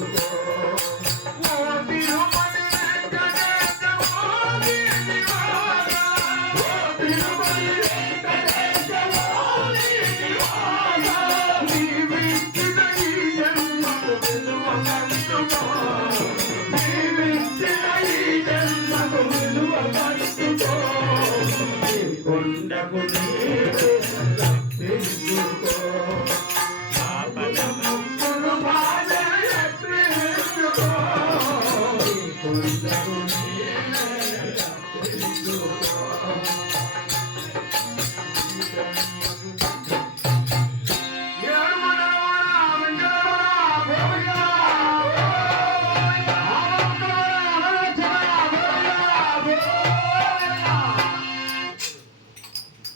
Lord. you.